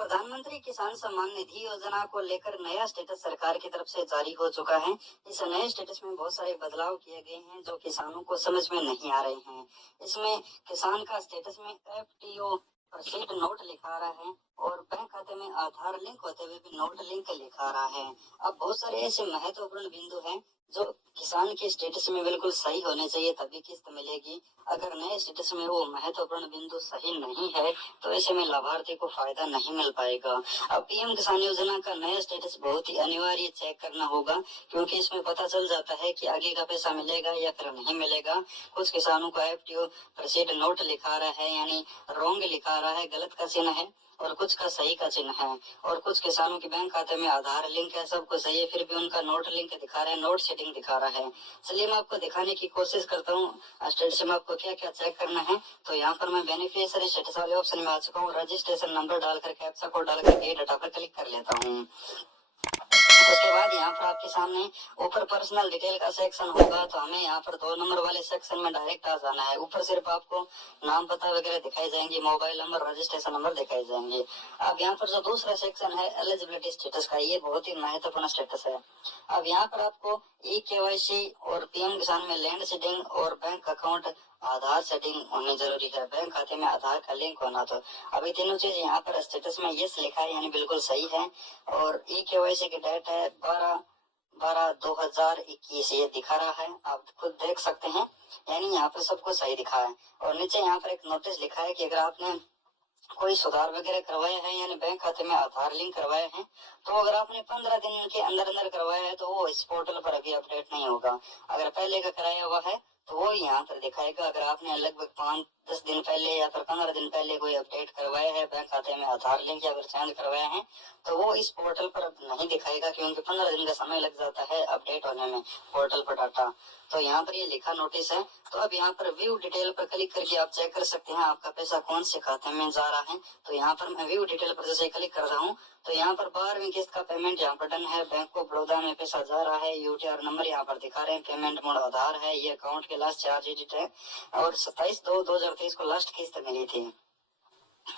प्रधानमंत्री किसान सम्मान निधि योजना को लेकर नया स्टेटस सरकार की तरफ से जारी हो चुका है। इस नए स्टेटस में बहुत सारे बदलाव किए गए हैं जो किसानों को समझ में नहीं आ रहे हैं। इसमें किसान का स्टेटस में एफटीओ प्रसिद्ध नोट लिखा रहा है और बैंक खाते में आधार लिंक होते हुए भी नोट लिंक लिखा रहा है। अब बहुत सारे ऐसे महत्वपूर्ण बिंदु हैं जो किसान के स्टेटस में बिल्कुल सही होने चाहिए तभी किस्त मिलेगी। अगर नए स्टेटस में वो महत्वपूर्ण बिंदु सही नहीं है तो ऐसे में लाभार्थी को फायदा नहीं मिल पाएगा। अब पीएम किसान योजना का नया स्टेटस बहुत ही अनिवार्य चेक करना होगा क्योंकि इसमें पता चल जाता है कि आगे का पैसा मिलेगा या फिर नहीं मिलेगा। कुछ किसानों का एफटीओ प्रसिद्ध नोट लिखा रहा है यानी रॉन्ग लिखा रहा है, गलत का चिन्ह है, और कुछ का सही का चिन्ह है। और कुछ किसानों के बैंक खाते में आधार लिंक है, सब कुछ सही है, फिर भी उनका नोट लिंक दिखा रहा है, नोट सेटिंग दिखा रहा है। चलिए मैं आपको दिखाने की कोशिश करता हूँ स्टेटस में आपको क्या क्या चेक करना है। तो यहाँ पर मैं बेनिफिशियरी स्टेटस वाले ऑप्शन में आ चुका हूँ। रजिस्ट्रेशन नंबर डालकर कैप्चा कोड डालकर ये डाटा पर क्लिक कर लेता हूँ। उसके बाद यहाँ पर आपके सामने ऊपर पर्सनल डिटेल का सेक्शन होगा तो हमें यहाँ पर 2 नंबर वाले सेक्शन में डायरेक्ट आ जाना है। ऊपर सिर्फ आपको नाम पता वगैरह दिखाई जाएंगे, मोबाइल नंबर, रजिस्ट्रेशन नंबर दिखाई जाएंगे। अब यहाँ पर जो दूसरा सेक्शन है एलिजिबिलिटी स्टेटस का, ये बहुत ही महत्वपूर्ण स्टेटस है। अब यहाँ पर आपको ई-केवाईसी और पीएम किसान में लैंड सीडिंग और बैंक अकाउंट आधार सेटिंग होनी जरूरी है, बैंक खाते में आधार का लिंक होना। तो अभी तीनों चीज यहाँ पर स्टेटस में यस लिखा है यानी बिल्कुल सही है। और ई-केवाईसी की डेट है 12/2021 ये दिखा रहा है, आप खुद देख सकते हैं, यानी यहाँ पर सब कुछ सही दिखा है। और नीचे यहाँ पर एक नोटिस लिखा है कि अगर आपने कोई सुधार वगैरह करवाया है यानी बैंक खाते में आधार लिंक करवाए हैं तो अगर आपने 15 दिन के अंदर अंदर करवाया है तो वो इस पोर्टल पर अभी अपडेट नहीं होगा। अगर पहले का कराया हुआ है तो वो यहाँ पर दिखाएगा। अगर आपने लगभग 5-10 दिन पहले या फिर 15 दिन पहले कोई अपडेट करवाया है, बैंक खाते में आधार लिंक या फिर चेंज करवाया है, तो वो इस पोर्टल पर अब नहीं दिखाएगा क्योंकि 15 दिन का समय लग जाता है अपडेट होने में पोर्टल पर डाटा। तो यहाँ पर ये लिखा नोटिस है। तो अब यहाँ पर व्यू डिटेल पर क्लिक करके आप चेक कर सकते हैं आपका पैसा कौन से खाते में जा रहा है। तो यहाँ पर मैं व्यू डिटेल पर जैसे क्लिक कर रहा हूँ तो यहाँ पर 12वीं किस्त का पेमेंट यहाँ पर डन है। बैंक ऑफ बड़ौदा में पैसा जा रहा है, यूटीआर नंबर यहाँ पर दिखा रहे हैं, पेमेंट मोड आधार है, ये अकाउंट के लास्ट 4 डिजिट है और 27/2/2023 को लास्ट किस्त मिली थी।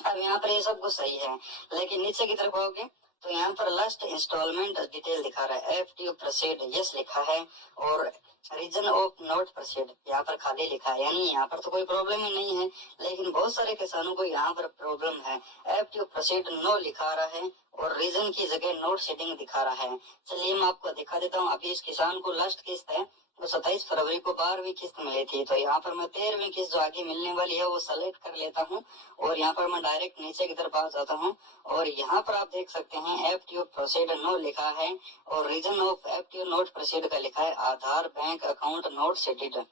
अब यहाँ पर ये सब कुछ सही है, लेकिन नीचे की तरफ आओगे तो यहाँ पर लास्ट इंस्टॉलमेंट डिटेल दिखा रहा है, एफटीओ प्रोसीड यस लिखा है और रीजन ऑफ नॉट प्रोसीड यहाँ पर खाली लिखा है, यानी यहाँ पर तो कोई प्रॉब्लम ही नहीं है। लेकिन बहुत सारे किसानों को यहाँ पर प्रॉब्लम है, एफटीओ प्रोसीड नो लिखा रहा है और रीजन की जगह नोट सेटिंग दिखा रहा है। चलिए मैं आपको दिखा देता हूँ। अभी इस किसान को लास्ट किस्त है तो 27 फरवरी को 12वीं किस्त मिली थी। तो यहाँ पर मैं 13वीं किस्त जो आगे मिलने वाली है वो सेलेक्ट कर लेता हूँ और यहाँ पर मैं डायरेक्ट नीचे की तरफ आ जाता हूँ और यहाँ पर आप देख सकते हैं एफटीओ प्रोसीड नो लिखा है और reason of FTO not proceed का लिखा है Aadhaar bank account not seeded.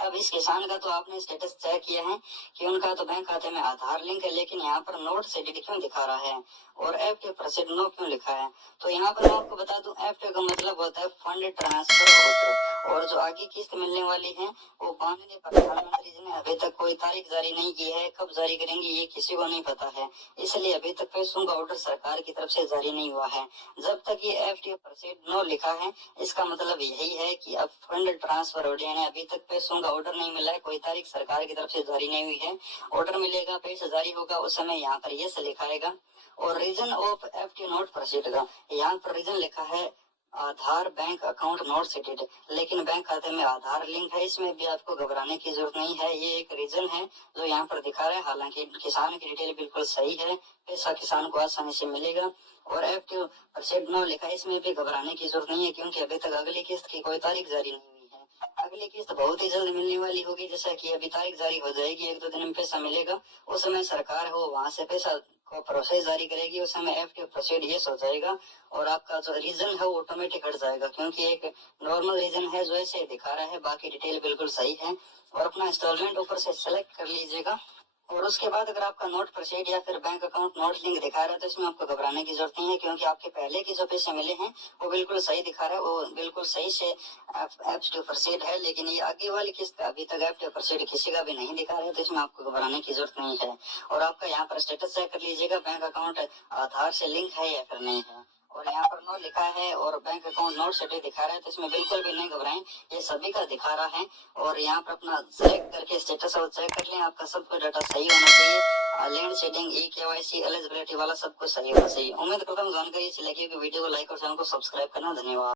अब इस किसान का तो आपने स्टेटस चेक किया है कि उनका तो बैंक खाते में आधार लिंक है, लेकिन यहाँ पर नोट सेटेड क्यों दिखा रहा है और एफटीओ प्रोसीड नो क्यों लिखा है। तो यहाँ पर मैं आपको बता दूं एफटीओ का मतलब होता है फंड ट्रांसफर ऑर्डर, और जो आगे किस्त मिलने वाली है वो माननीय प्रधानमंत्री जी ने अभी तक कोई तारीख जारी नहीं की है, कब जारी करेंगे ये किसी को नहीं पता है, इसलिए अभी तक पैसों का ऑर्डर सरकार की तरफ से जारी नहीं हुआ है। जब तक ये एफटीओ प्रोसीड नो लिखा है इसका मतलब यही है कि अब फंड ट्रांसफर ऑर्डर यानी अभी तक पैसों का ऑर्डर नहीं मिला है, कोई तारीख सरकार की तरफ से जारी नहीं हुई है। ऑर्डर मिलेगा, पैसा जारी होगा, उस समय यहाँ पर यस लिखाएगा। और reason of FT not proceed का यहाँ पर रीजन लिखा है Aadhaar bank account not seeded, लेकिन बैंक खाते में आधार लिंक है, इसमें भी आपको घबराने की जरूरत नहीं है। ये एक रीजन है जो यहाँ पर दिखा रहा है, हालांकि किसान की डिटेल बिल्कुल सही है, पैसा किसान को आसानी से मिलेगा। और एफटी परसेंट नो लिखा है, इसमें भी घबराने की जरूरत नहीं है क्योंकि अभी तक अगली किस्त की कोई तारीख जारी नहीं हुई है। अगली किस्त बहुत ही जल्द मिलने वाली होगी, जैसा कि अभी तारीख जारी हो जाएगी, 1-2 दिन में पैसा मिलेगा, उस समय सरकार हो वहां से पैसा को प्रोसेस जारी करेगी, उस समय एफटी प्रोसीड यस हो जाएगा और आपका जो रीजन है वो ऑटोमेटिक हट जाएगा क्योंकि एक नॉर्मल रीजन है जो ऐसे दिखा रहा है, बाकी डिटेल बिल्कुल सही है। और अपना इंस्टॉलमेंट ऊपर से सेलेक्ट कर लीजिएगा और उसके बाद अगर आपका नोट प्रोसीड या फिर बैंक अकाउंट नोट लिंक दिखा रहा है तो इसमें आपको घबराने की जरूरत नहीं है क्योंकि आपके पहले के जो पैसे मिले हैं वो बिल्कुल सही दिखा रहा है, वो बिल्कुल सही से एफटी प्रोसीड है। लेकिन ये आगे वाली किस्त अभी तक एफटी प्रोसीड किसी का भी नहीं दिखा रहा है तो इसमें आपको घबराने की जरूरत नहीं है। और आपका यहाँ पर स्टेटस चेक कर लीजिएगा, बैंक अकाउंट आधार से लिंक है या फिर नहीं है। और यहाँ पर नो लिखा है और बैंक अकाउंट नोट सेटेड दिखा रहा है तो इसमें बिल्कुल भी नहीं घबराएं, ये सभी का दिखा रहा है। और यहाँ पर अपना सेलेक्ट करके स्टेटस और चेक कर लें, आपका सब कुछ डाटा सही होना चाहिए। Land setting, e KYC, eligibility वाला सब कुछ सही होना चाहिए। उम्मीद करता हूँ जानकारी अच्छी लगी होगी। वीडियो को लाइक और चैनल को सब्सक्राइब करना। धन्यवाद।